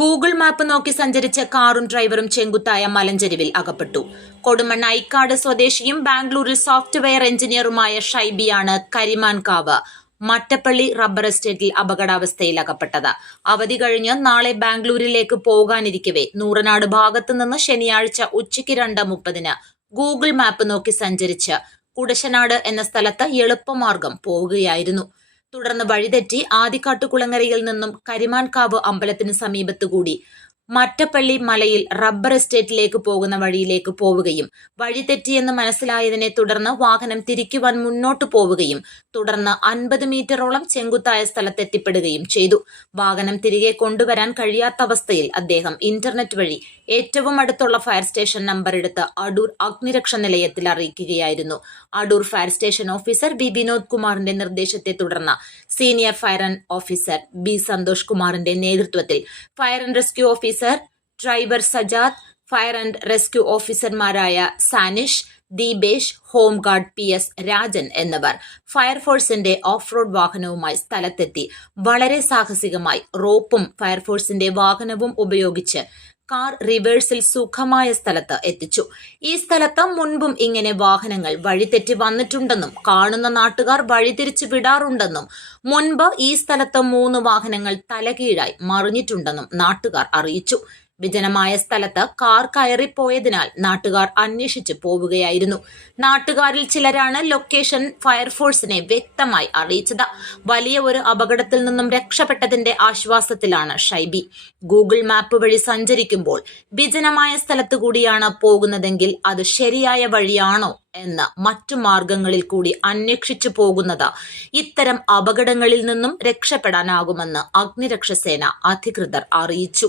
Google map നോക്കി സഞ്ചരിച്ച കാറും ഡ്രൈവറും ചെങ്കുത്തായ മലഞ്ചെരുവിൽ അകപ്പെട്ടു. കൊടുമണ്ണ ഐക്കാട് സ്വദേശിയും ബാംഗ്ലൂരിൽ സോഫ്റ്റ്വെയർ എഞ്ചിനീയറുമായ ഷൈബിയാണ് കരിമാൻകാവ് മട്ടപ്പള്ളി റബ്ബർ എസ്റ്റേറ്റിൽ അപകടാവസ്ഥയിൽ അകപ്പെട്ടത്. അവധി കഴിഞ്ഞ് നാളെ ബാംഗ്ലൂരിലേക്ക് പോകാനിരിക്കവേ നൂറനാട് ഭാഗത്തു നിന്ന് ശനിയാഴ്ച ഉച്ചയ്ക്ക് രണ്ട് മുപ്പതിന് ഗൂഗിൾ മാപ്പ് നോക്കി സഞ്ചരിച്ച് കുടശനാട് എന്ന സ്ഥലത്ത് എളുപ്പമാർഗം പോവുകയായിരുന്നു. തുടർന്ന് വഴിതെറ്റി ആദിക്കാട്ടുകുളങ്ങരയിൽ നിന്നും കരിമാൻകാവ് അമ്പലത്തിന് സമീപത്തുകൂടി. മറ്റപ്പള്ളി മലയിൽ റബ്ബർ എസ്റ്റേറ്റിലേക്ക് പോകുന്ന വഴിയിലേക്ക് പോവുകയും വഴിതെറ്റിയെന്ന് മനസ്സിലായതിനെ തുടർന്ന് വാഹനം തിരിക്കുവാൻ മുന്നോട്ട് പോവുകയും തുടർന്ന് അൻപത് മീറ്ററോളം ചെങ്കുത്തായ സ്ഥലത്തെത്തിപ്പെടുകയും ചെയ്തു. വാഹനം തിരികെ കൊണ്ടുവരാൻ കഴിയാത്ത അവസ്ഥയിൽ അദ്ദേഹം ഇന്റർനെറ്റ് വഴി ഏറ്റവും അടുത്തുള്ള ഫയർ സ്റ്റേഷൻ നമ്പർ എടുത്ത് അടൂർ അഗ്നിരക്ഷ നിലയത്തിൽ അറിയിക്കുകയായിരുന്നു. Adoor fire station officer B Vinod കുമാറിന്റെ നിർദ്ദേശത്തെ തുടർന്ന് senior fire and officer B Santhosh കുമാറിന്റെ നേതൃത്വത്തിൽ fire and rescue officer driver Sajad fire and rescue ഓഫീസർമാരായ Sanish Deepesh home guard P S Rajan എന്നിവർ ഫയർഫോഴ്സിന്റെ ഓഫ് റോഡ് വാഹനവുമായി സ്ഥലത്തെത്തി. വളരെ സാഹസികമായി റോപ്പും ഫയർഫോഴ്സിന്റെ വാഹനവും ഉപയോഗിച്ച് കാർ റിവേഴ്സിൽ സുഖമായ സ്ഥലത്ത് എത്തിച്ചു. ഈ സ്ഥലത്ത് മുൻപും ഇങ്ങനെ വാഹനങ്ങൾ വഴിതെറ്റി വന്നിട്ടുണ്ടെന്നും കാണുന്ന നാട്ടുകാർ വഴിതിരിച്ചു വിടാറുണ്ടെന്നും മുൻപ് ഈ സ്ഥലത്ത് മൂന്ന് വാഹനങ്ങൾ തലകീഴായി മറിഞ്ഞിട്ടുണ്ടെന്നും നാട്ടുകാർ അറിയിച്ചു. വിജനമായ സ്ഥലത്ത് കാർ കയറിപ്പോയതിനാൽ നാട്ടുകാർ അന്വേഷിച്ചു പോവുകയായിരുന്നു. നാട്ടുകാരിൽ ചിലരാണ് ലൊക്കേഷൻ ഫയർഫോഴ്സിനെ വ്യക്തമായി അറിയിച്ചത്. വലിയ ഒരു അപകടത്തിൽ നിന്നും രക്ഷപ്പെട്ടതിന്റെ ആശ്വാസത്തിലാണ് ഷൈബി. ഗൂഗിൾ മാപ്പ് വഴി സഞ്ചരിക്കുമ്പോൾ വിജനമായ സ്ഥലത്തു കൂടിയാണ് പോകുന്നതെങ്കിൽ അത് ശരിയായ വഴിയാണോ എന്ന് മറ്റു മാർഗങ്ങളിൽ കൂടി അന്വേഷിച്ചു പോകുന്നത് ഇത്തരം അപകടങ്ങളിൽ നിന്നും രക്ഷപ്പെടാനാകുമെന്ന് അഗ്നിരക്ഷസേന അധികൃതർ അറിയിച്ചു.